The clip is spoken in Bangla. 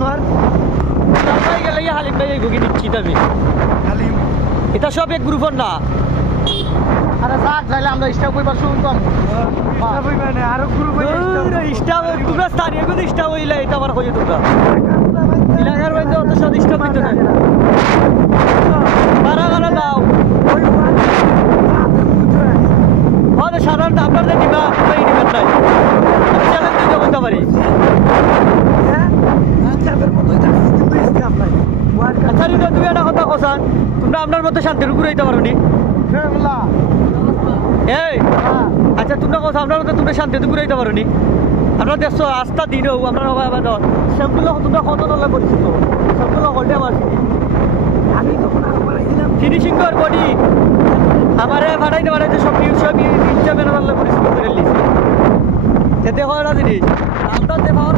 নোয়ার ভাই গেলে হালিম ভাই গুগি নিচ্ছি তবে হালিম এটা সব এক গ্রুপের না আরে থাক তাহলে আমরা স্টাফ কইবার শুনতাম স্টাফ হইবে না আরো গ্রুপ স্টাফ তোমরা স্থানীয় কোনো স্টাফ হইলে এটা আমার কইছো তোমরা এলাকার মধ্যে অত সব স্টাফ হইতো না কারা কারা দাও হয়তো সাধারণত আপনাদের নিবা আপনার নিবেন নাই আমি চ্যালেঞ্জ দিতে বলতে পারি স্টাফের মতোই থাকছে কিন্তু স্টাফ নাই আচ্ছা রিদা তুমি একটা কথা কোসান তোমরা আপনার মতো শান্তির উপরে হইতে পারো নি ফেরলা এই আচ্ছা তোমরা কথা আপনার মতো তোমরা শান্তি উপরে হইতে পারো নি আপনার দেখছো আস্থা দিন হোক আপনার হবে আবার সেগুলো তোমরা কত ডলার পরিচিত সেগুলো হলটে আমার আমি তখন আরো বাড়াইছিলাম ফিনিশিং কর বডি আমারে ফাটাইতে পাঠাইতে সব ইচ্ছা বেনার পরিচিত করে লিখছি যেতে হয় না জিনিস আপনার যে পাওয়ার